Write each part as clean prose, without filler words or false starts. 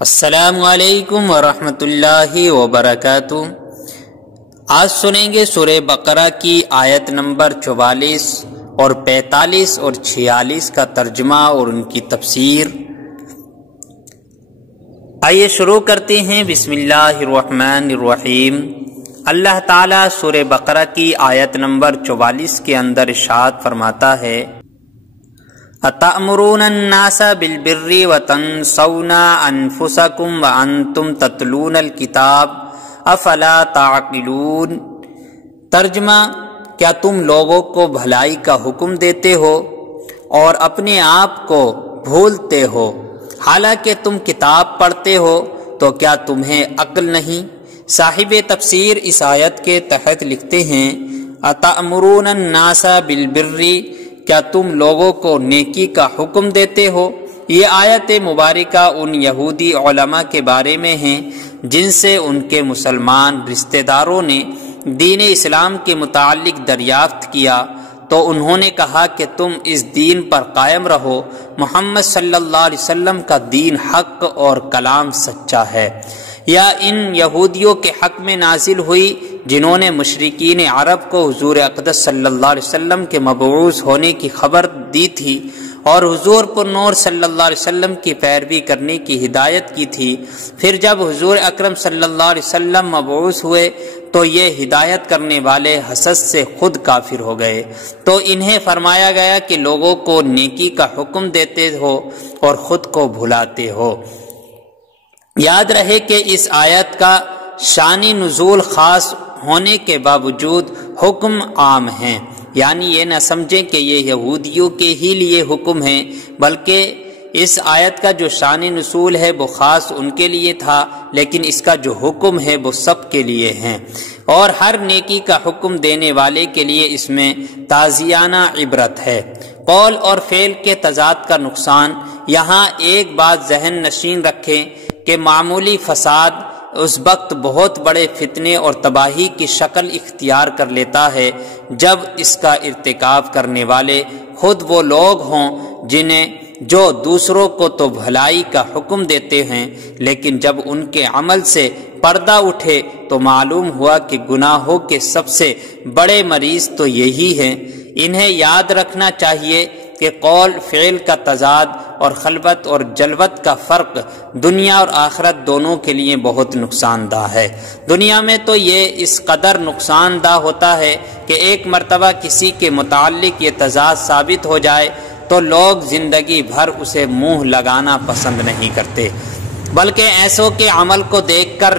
السلام علیکم ورحمۃ اللہ وبرکاتہ۔ آج سنیں گے سورہ بقرہ کی آیت نمبر 44 اور 45 اور 46 کا ترجمہ اور ان کی تفسیر۔ آئیے شروع کرتے ہیں۔ بسم اللہ الرحمن الرحیم۔ اللہ تعالیٰ سورہ بقرہ کی آیت نمبر 44 کے اندر ارشاد فرماتا ہے، أَتَأْمُرُونَ النَّاسَ بِالْبِرِّ وَتَنْسَوْنَ أَنفُسَكُمْ وَأَنْتُمْ تَتْلُونَ الْكِتَابَ أَفَلَا تَعْقِلُونَ۔ ترجمہ، کیا تم لوگوں کو بھلائی کا حکم دیتے ہو اور اپنے آپ کو بھولتے ہو، حالانکہ تم کتاب پڑھتے ہو؟ تو کیا تمہیں عقل نہیں؟ صاحب تفسیر اس آیت کے تحت لکھتے ہیں، أَتَأْمُرُونَ النَّاسَ بِالْبِرِّ، کیا تم لوگوں کو نیکی کا حکم دیتے ہو؟ یہ آیت مبارکہ ان یہودی علماء کے بارے میں ہیں جن سے ان کے مسلمان رشتہ داروں نے دین اسلام کے متعلق دریافت کیا تو انہوں نے کہا کہ تم اس دین پر قائم رہو، محمد صلی اللہ علیہ وسلم کا دین حق اور کلام سچا ہے۔ یا ان یہودیوں کے حق میں نازل ہوئی جنہوں نے مشرکین عرب کو حضور اقدس صلی اللہ علیہ وسلم کے مبعوث ہونے کی خبر دی تھی اور حضور پر نور صلی اللہ علیہ وسلم کی پیروی کرنے کی ہدایت کی تھی۔ پھر جب حضور اکرم صلی اللہ علیہ وسلم مبعوث ہوئے تو یہ ہدایت کرنے والے حسد سے خود کافر ہو گئے، تو انہیں فرمایا گیا کہ لوگوں کو نیکی کا حکم دیتے ہو اور خود کو بھلاتے ہو۔ یاد رہے کہ اس آیت کا شان نزول خاص ہونے کے باوجود حکم عام ہیں، یعنی یہ نہ سمجھیں کہ یہ یہودیوں کے ہی لیے حکم ہے، بلکہ اس آیت کا جو شان نزول ہے وہ خاص ان کے لیے تھا، لیکن اس کا جو حکم ہے وہ سب کے لیے ہے، اور ہر نیکی کا حکم دینے والے کے لیے اس میں تعزیانہ عبرت ہے۔ قول اور فعل کے تضاد کا نقصان۔ یہاں ایک بات ذہن نشین رکھیں کہ معمولی فساد اس وقت بہت بڑے فتنے اور تباہی کی شکل اختیار کر لیتا ہے جب اس کا ارتکاب کرنے والے خود وہ لوگ ہوں جو دوسروں کو تو بھلائی کا حکم دیتے ہیں، لیکن جب ان کے عمل سے پردہ اٹھے تو معلوم ہوا کہ گناہوں کے سب سے بڑے مریض تو یہی ہیں۔ انہیں یاد رکھنا چاہیے کہ قول فعل کا تضاد اور خلوت اور جلوت کا فرق دنیا اور آخرت دونوں کے لیے بہت نقصان دہ ہے۔ دنیا میں تو یہ اس قدر نقصان دہ ہوتا ہے کہ ایک مرتبہ کسی کے متعلق یہ تضاد ثابت ہو جائے تو لوگ زندگی بھر اسے منہ لگانا پسند نہیں کرتے، بلکہ ایسوں کے عمل کو دیکھ کر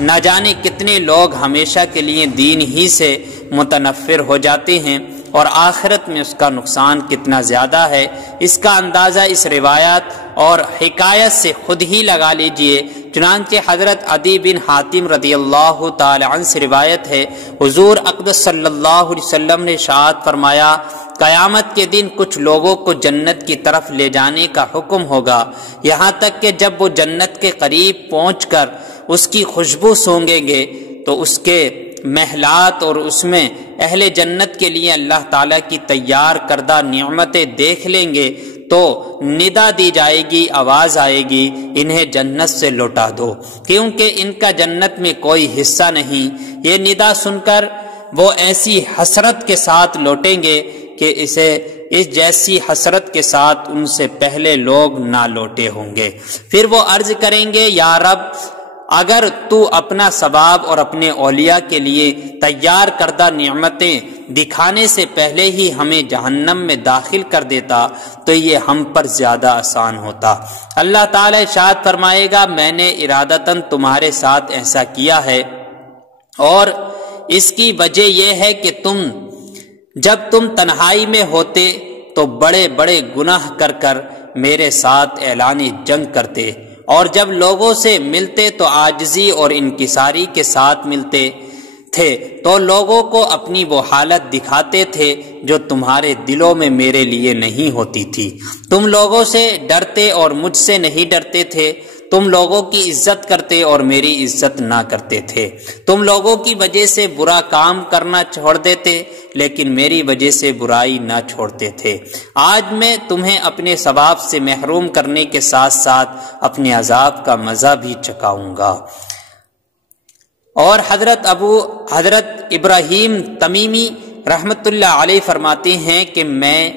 نہ جانے کتنے لوگ ہمیشہ کے لیے دین ہی سے متنفر ہو جاتے ہیں، اور آخرت میں اس کا نقصان کتنا زیادہ ہے اس کا اندازہ اس روایات اور حکایت سے خود ہی لگا لیجئے۔ چنانچہ حضرت عدی بن حاتم رضی اللہ تعالی عنہ سے روایت ہے، حضور اقدس صلی اللہ علیہ وسلم نے ارشاد فرمایا، قیامت کے دن کچھ لوگوں کو جنت کی طرف لے جانے کا حکم ہوگا، یہاں تک کہ جب وہ جنت کے قریب پہنچ کر اس کی خوشبو سونگیں گے تو اس کے محلات اور اس میں اہل جنت کے لیے اللہ تعالیٰ کی تیار کردہ نعمتیں دیکھ لیں گے تو ندا دی جائے گی، آواز آئے گی، انہیں جنت سے لوٹا دو، کیونکہ ان کا جنت میں کوئی حصہ نہیں۔ یہ ندا سن کر وہ ایسی حسرت کے ساتھ لوٹیں گے کہ اس جیسی حسرت کے ساتھ ان سے پہلے لوگ نہ لوٹے ہوں گے۔ پھر وہ عرض کریں گے، یا رب، اگر تو اپنا ثواب اور اپنے اولیاء کے لیے تیار کردہ نعمتیں دکھانے سے پہلے ہی ہمیں جہنم میں داخل کر دیتا تو یہ ہم پر زیادہ آسان ہوتا۔ اللہ تعالی ارشاد فرمائے گا، میں نے ارادتاً تمہارے ساتھ ایسا کیا ہے، اور اس کی وجہ یہ ہے کہ جب تم تنہائی میں ہوتے تو بڑے بڑے گناہ کر میرے ساتھ اعلان جنگ کرتے، اور جب لوگوں سے ملتے تو عاجزی اور انکساری کے ساتھ ملتے تھے، تو لوگوں کو اپنی وہ حالت دکھاتے تھے جو تمہارے دلوں میں میرے لیے نہیں ہوتی تھی۔ تم لوگوں سے ڈرتے اور مجھ سے نہیں ڈرتے تھے، تم لوگوں کی عزت کرتے اور میری عزت نہ کرتے تھے، تم لوگوں کی وجہ سے برا کام کرنا چھوڑ دیتے لیکن میری وجہ سے برائی نہ چھوڑتے تھے۔ آج میں تمہیں اپنے ثواب سے محروم کرنے کے ساتھ ساتھ اپنے عذاب کا مزہ بھی چکھاؤں گا۔ اور حضرت ابراہیم تمیمی رحمت اللہ علیہ فرماتے ہیں کہ میں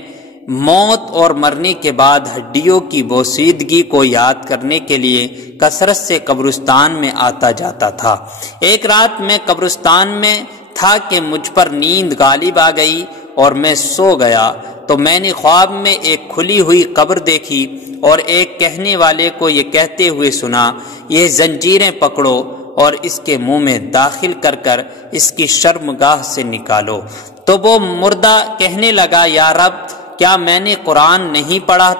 موت اور مرنے کے بعد ہڈیوں کی بوسیدگی کو یاد کرنے کے لیے کثرت سے قبرستان میں آتا جاتا تھا۔ ایک رات میں قبرستان میں تھا کہ مجھ پر نیند غالب آ گئی اور میں سو گیا تو میں نے خواب میں ایک کھلی ہوئی قبر دیکھی اور ایک کہنے والے کو یہ کہتے ہوئے سنا، یہ زنجیریں پکڑو اور اس کے منہ میں داخل کر کر اس کی شرمگاہ سے نکالو۔ تو وہ مردہ کہنے لگا، یا رب، کیا میں نے قرآن نہیں پڑھا؟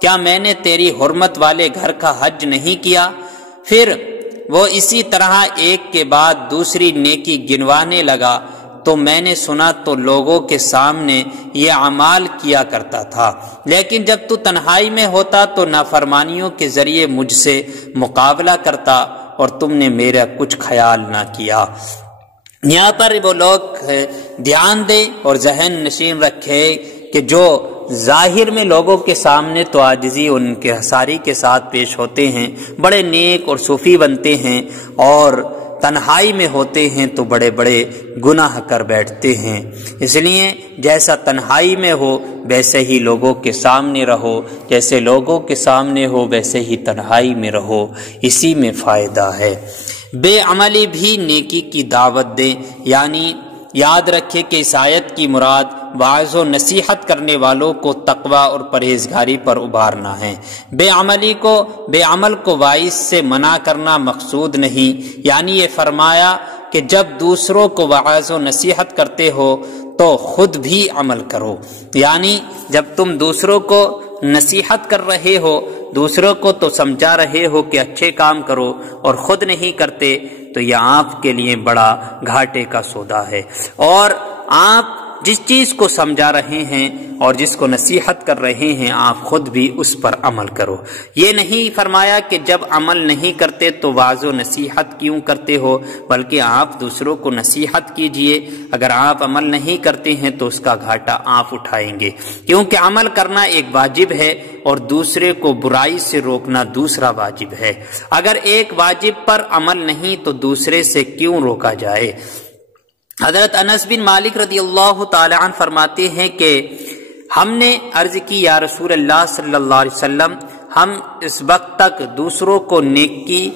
کیا میں نے تیری حرمت والے گھر کا حج نہیں کیا؟ پھر وہ اسی طرح ایک کے بعد دوسری نیکی گنوانے لگا تو میں نے سنا تو لوگوں کے سامنے یہ اعمال کیا کرتا تھا، لیکن جب تو تنہائی میں ہوتا تو نافرمانیوں کے ذریعے مجھ سے مقابلہ کرتا اور تم نے میرا کچھ خیال نہ کیا۔ یہاں پر وہ لوگ دھیان دے اور ذہن نشین رکھے کہ جو ظاہر میں لوگوں کے سامنے تو عاجزی ان کے حساری کے ساتھ پیش ہوتے ہیں، بڑے نیک اور صوفی بنتے ہیں، اور تنہائی میں ہوتے ہیں تو بڑے بڑے گناہ کر بیٹھتے ہیں۔ اس لیے جیسا تنہائی میں ہو ویسے ہی لوگوں کے سامنے رہو، جیسے لوگوں کے سامنے ہو ویسے ہی تنہائی میں رہو، اسی میں فائدہ ہے۔ بے عملی بھی نیکی کی دعوت دے، یعنی یاد رکھے کہ اس آیت کی مراد واعظ و نصیحت کرنے والوں کو تقوی اور پرہیزگاری پر ابھارنا ہے۔ بے عمل کو واعظ سے منع کرنا مقصود نہیں، یعنی یہ فرمایا کہ جب دوسروں کو واعظ و نصیحت کرتے ہو تو خود بھی عمل کرو، یعنی جب تم دوسروں کو نصیحت کر رہے ہو، دوسروں کو تو سمجھا رہے ہو کہ اچھے کام کرو اور خود نہیں کرتے تو یہ آپ کے لیے بڑا گھاٹے کا سودا ہے۔ اور آپ جس چیز کو سمجھا رہے ہیں اور جس کو نصیحت کر رہے ہیں آپ خود بھی اس پر عمل کرو۔ یہ نہیں فرمایا کہ جب عمل نہیں کرتے تو واعظ و نصیحت کیوں کرتے ہو، بلکہ آپ دوسروں کو نصیحت کیجئے۔ اگر آپ عمل نہیں کرتے ہیں تو اس کا گھاٹا آپ اٹھائیں گے، کیونکہ عمل کرنا ایک واجب ہے اور دوسرے کو برائی سے روکنا دوسرا واجب ہے۔ اگر ایک واجب پر عمل نہیں تو دوسرے سے کیوں روکا جائے؟ حضرت انس بن مالک رضی اللہ تعالی عنہ فرماتے ہیں کہ ہم نے عرض کی، یا رسول اللہ صلی اللہ علیہ وسلم، ہم اس وقت تک دوسروں کو نیکی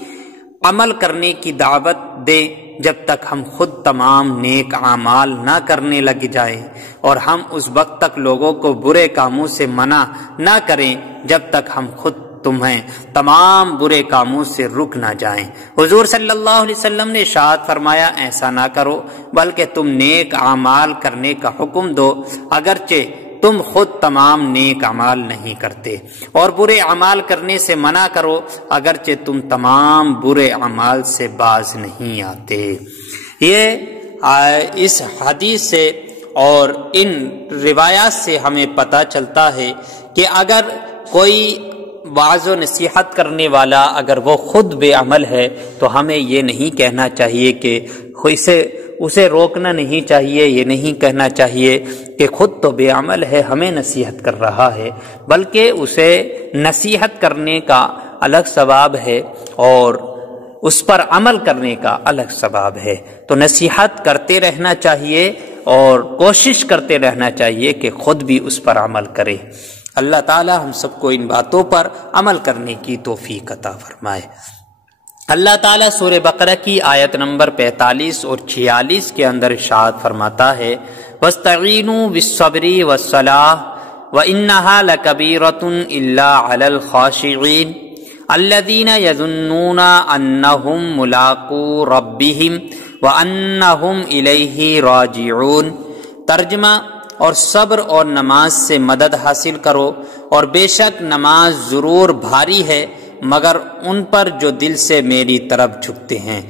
عمل کرنے کی دعوت دیں جب تک ہم خود تمام نیک اعمال نہ کرنے لگ جائیں، اور ہم اس وقت تک لوگوں کو برے کاموں سے منع نہ کریں جب تک ہم خود تمہیں تمام برے کاموں سے رک نہ جائیں۔ حضور صلی اللہ علیہ وسلم نے ارشاد فرمایا، ایسا نہ کرو بلکہ تم نیک اعمال کرنے کا حکم دو اگرچہ تم خود تمام نیک اعمال نہیں کرتے، اور برے اعمال کرنے سے منع کرو اگرچہ تم تمام برے اعمال سے باز نہیں آتے۔ یہ اس حدیث سے اور ان روایات سے ہمیں پتہ چلتا ہے کہ اگر کوئی واعظ و نصیحت کرنے والا اگر وہ خود بے عمل ہے تو ہمیں یہ نہیں کہنا چاہیے کہ اسے روکنا نہیں چاہیے، یہ نہیں کہنا چاہیے کہ خود تو بے عمل ہے ہمیں نصیحت کر رہا ہے، بلکہ اسے نصیحت کرنے کا الگ ثواب ہے اور اس پر عمل کرنے کا الگ ثواب ہے۔ تو نصیحت کرتے رہنا چاہیے اور کوشش کرتے رہنا چاہیے کہ خود بھی اس پر عمل کرے۔ اللہ تعالی ہم سب کو ان باتوں پر عمل کرنے کی توفیق عطا فرمائے۔ اللہ تعالیٰ سورہ بقرہ کی آیت نمبر 45 اور 46 کے اندر ارشاد فرماتا ہے، وَاسْتَعِینُوا بِالصَّبْرِ وَالصَّلَاةِ وَإِنَّهَا لَكَبِیرَةٌ إِلَّا عَلَى الْخَاشِعِينَ الَّذِینَ یَظُنُّونَ أَنَّهُمْ مُلَاقُو رَبِّهِمْ وَأَنَّهُمْ إِلَیْهِ رَاجِعُونَ۔ ترجمہ، اور صبر اور نماز سے مدد حاصل کرو، اور بے شک نماز ضرور بھاری ہے مگر ان پر جو دل سے میری طرف جھکتے ہیں،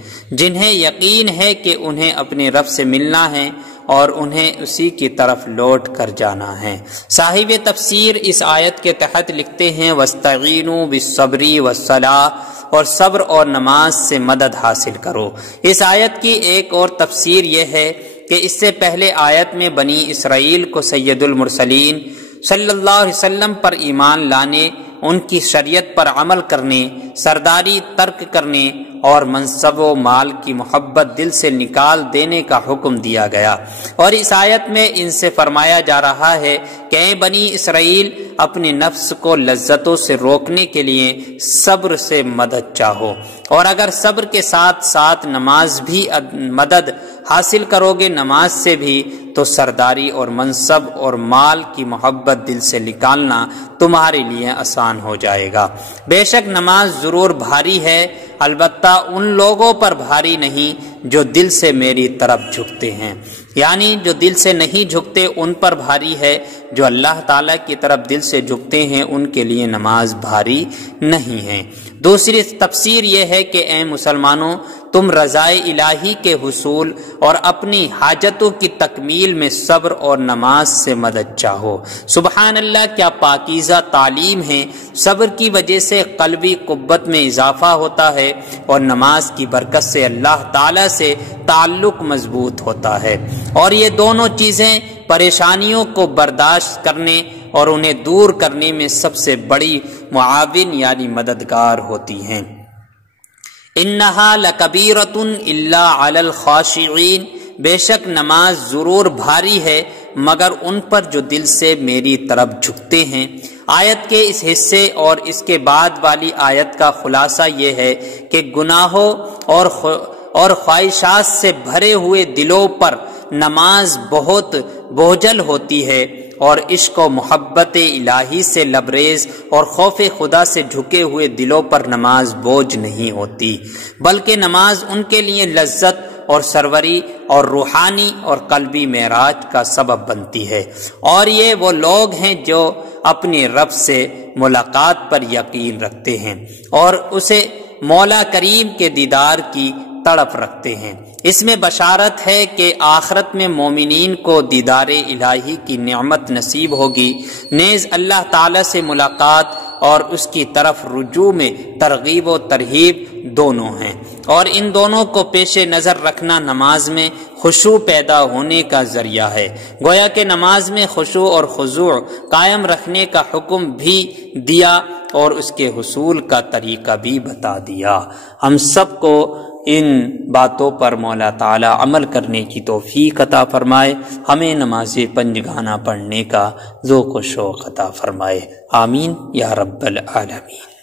جنہیں یقین ہے کہ انہیں اپنے رب سے ملنا ہے اور انہیں اسی کی طرف لوٹ کر جانا ہے۔ صاحب تفسیر اس آیت کے تحت لکھتے ہیں، وَاسْتَعِینُوا بِالصَّبْرِ وَالصَّلَاةِ، اور صبر اور نماز سے مدد حاصل کرو۔ اس آیت کی ایک اور تفسیر یہ ہے کہ اس سے پہلے آیت میں بنی اسرائیل کو سید المرسلین صلی اللہ علیہ وسلم پر ایمان لانے، ان کی شریعت پر عمل کرنے، سرداری ترک کرنے اور منصب و مال کی محبت دل سے نکال دینے کا حکم دیا گیا، اور اس آیت میں ان سے فرمایا جا رہا ہے کہ اے بنی اسرائیل، اپنے نفس کو لذتوں سے روکنے کے لیے صبر سے مدد چاہو، اور اگر صبر کے ساتھ ساتھ نماز بھی مدد حاصل کرو گے نماز سے بھی، تو سرداری اور منصب اور مال کی محبت دل سے نکالنا تمہارے لیے آسان ہو جائے گا۔ بے شک نماز ضرور بھاری ہے، البتہ ان لوگوں پر بھاری نہیں جو دل سے میری طرف جھکتے ہیں، یعنی جو دل سے نہیں جھکتے ان پر بھاری ہے، جو اللہ تعالیٰ کی طرف دل سے جھکتے ہیں ان کے لیے نماز بھاری نہیں ہے۔ دوسری تفسیر یہ ہے کہ اے مسلمانوں، تم رضائے الہی کے حصول اور اپنی حاجتوں کی تکمیل میں صبر اور نماز سے مدد چاہو۔ سبحان اللہ، کیا پاکیزہ تعلیم ہے۔ صبر کی وجہ سے قلبی قوت میں اضافہ ہوتا ہے اور نماز کی برکت سے اللہ تعالی سے تعلق مضبوط ہوتا ہے، اور یہ دونوں چیزیں پریشانیوں کو برداشت کرنے اور انہیں دور کرنے میں سب سے بڑی معاون یعنی مددگار ہوتی ہیں۔ انہا لکبیرۃ الا علی الخاشعین، بے شک نماز ضرور بھاری ہے مگر ان پر جو دل سے میری طرف جھکتے ہیں۔ آیت کے اس حصے اور اس کے بعد والی آیت کا خلاصہ یہ ہے کہ گناہوں اور خواہشات سے بھرے ہوئے دلوں پر نماز بہت بوجھل ہوتی ہے، اور عشق و محبت الہی سے لبریز اور خوف خدا سے جھکے ہوئے دلوں پر نماز بوجھ نہیں ہوتی، بلکہ نماز ان کے لیے لذت اور سروری اور روحانی اور قلبی معراج کا سبب بنتی ہے، اور یہ وہ لوگ ہیں جو اپنے رب سے ملاقات پر یقین رکھتے ہیں اور اسے مولا کریم کے دیدار کی تڑپ رکھتے ہیں۔ اس میں بشارت ہے کہ آخرت میں مومنین کو دیدار الہی کی نعمت نصیب ہوگی، نیز اللہ تعالی سے ملاقات اور اس کی طرف رجوع میں ترغیب و ترہیب دونوں ہیں، اور ان دونوں کو پیش نظر رکھنا نماز میں خشوع پیدا ہونے کا ذریعہ ہے۔ گویا کہ نماز میں خشوع اور خضوع قائم رکھنے کا حکم بھی دیا اور اس کے حصول کا طریقہ بھی بتا دیا۔ ہم سب کو ان باتوں پر مولا تعالی عمل کرنے کی توفیق عطا فرمائے، ہمیں نماز پنجگانہ پڑھنے کا ذوق و شوق عطا فرمائے، آمین یا رب العالمین۔